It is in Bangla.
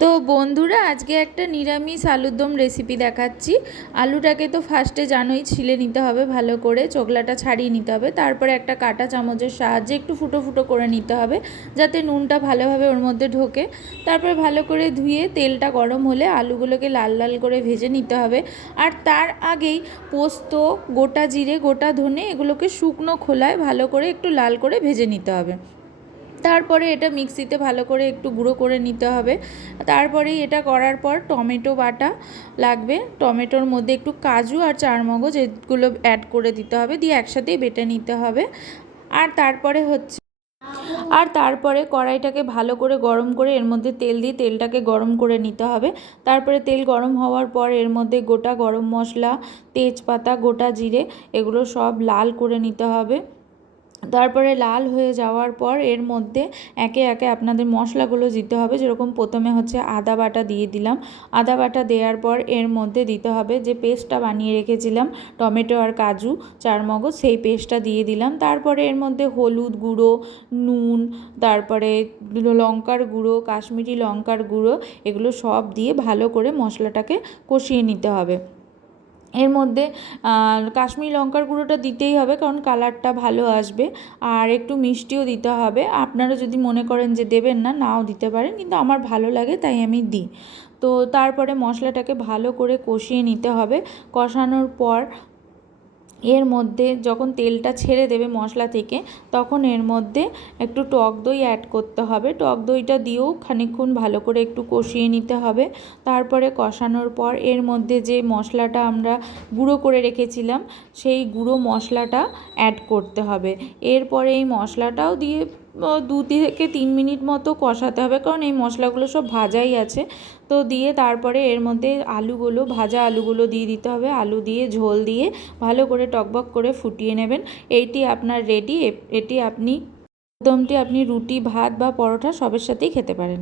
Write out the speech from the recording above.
তো বন্ধুরা, আজকে একটা নিরামিষ আলুর দম রেসিপি দেখাচ্ছি। আলুটাকে তো ফার্স্টে জানোই ছিলে নিতে হবে, ভালো করে চোকলাটা ছাড়িয়ে নিতে হবে। তারপরে একটা কাঁটা চামচের সাহায্যে একটু ফুটো ফুটো করে নিতে হবে, যাতে নুনটা ভালোভাবে ওর মধ্যে ঢোকে। তারপরে ভালো করে ধুয়ে তেলটা গরম হলে আলুগুলোকে লাল লাল করে ভেজে নিতে হবে। আর তার আগেই পোস্ত, গোটা জিরে, গোটা ধনে এগুলোকে শুকনো খোলায় ভালো করে একটু লাল করে ভেজে নিতে হবে। তারপরে এটা মিক্সিতে ভালো করে একটু গুঁড়ো করে নিতে হবে। তারপরেই এটা করার পর টমেটো বাটা লাগবে, টমেটোর মধ্যে একটু কাজু আর চারমগজ এগুলো অ্যাড করে দিতে হবে, দিয়ে একসাথেই বেটে নিতে হবে। আর তারপরে কড়াইটাকে ভালো করে গরম করে এর মধ্যে তেল দিয়ে তেলটাকে গরম করে নিতে হবে। তারপরে তেল গরম হওয়ার পর এর মধ্যে গোটা গরম মশলা, তেজপাতা, গোটা জিরে এগুলো সব লাল করে নিতে হবে। তারপরে লাল হয়ে যাওয়ার পর এর মধ্যে একে একে আপনাদের মশলাগুলো দিতে হবে। যেরকম প্রথমে হচ্ছে আদা বাটা দিয়ে দিলাম। আদা বাটা দেওয়ার পর এর মধ্যে দিতে হবে যে পেস্টটা বানিয়ে রেখেছিলাম টমেটো আর কাজু চারমগজ, সেই পেস্টটা দিয়ে দিলাম। তারপরে এর মধ্যে হলুদ গুঁড়ো, নুন, তারপরে লঙ্কার গুঁড়ো, কাশ্মীরি লঙ্কার গুঁড়ো এগুলো সব দিয়ে ভালো করে মশলাটাকে কষিয়ে নিতে হবে। এর মধ্যে কাশ্মীরি লঙ্কার গুঁড়োটা দিতেই হবে, কারণ কালারটা ভালো আসবে। আর একটু মিষ্টিও দিতে হবে। আপনারা যদি মনে করেন যে দেবেন না, নাও দিতে পারেন, কিন্তু আমার ভালো লাগে তাই আমি দিই। তো তারপরে মশলাটাকে ভালো করে কষিয়ে নিতে হবে। কষানোর পর এর মধ্যে যখন তেলটা ছেড়ে দেবে মশলা থেকে, তখন এর মধ্যে একটু টক দই অ্যাড করতে হবে। টক দইটা দিয়েও খানিকক্ষণ ভালো করে একটু কষিয়ে নিতে হবে। তারপরে কষানোর পর এর মধ্যে যে মশলাটা আমরা গুঁড়ো করে রেখেছিলাম, সেই গুঁড়ো মশলাটা অ্যাড করতে হবে। এরপরে এই মশলাটাও দিয়ে 2 থেকে 3 মিনিট মতো কষাতে হবে, কারণ এই মশলাগুলো সব ভাজাই আছে। তো দিয়ে তারপরে এর মধ্যে ভাজা আলুগুলো দিয়ে দিতে হবে। আলু দিয়ে ঝোল দিয়ে ভালো করে টকবক করে ফুটিয়ে নেবেন। এইটি আপনার রেডি। এটি আপনি রুটি, ভাত বা পরোটা সবের সাথেই খেতে পারেন।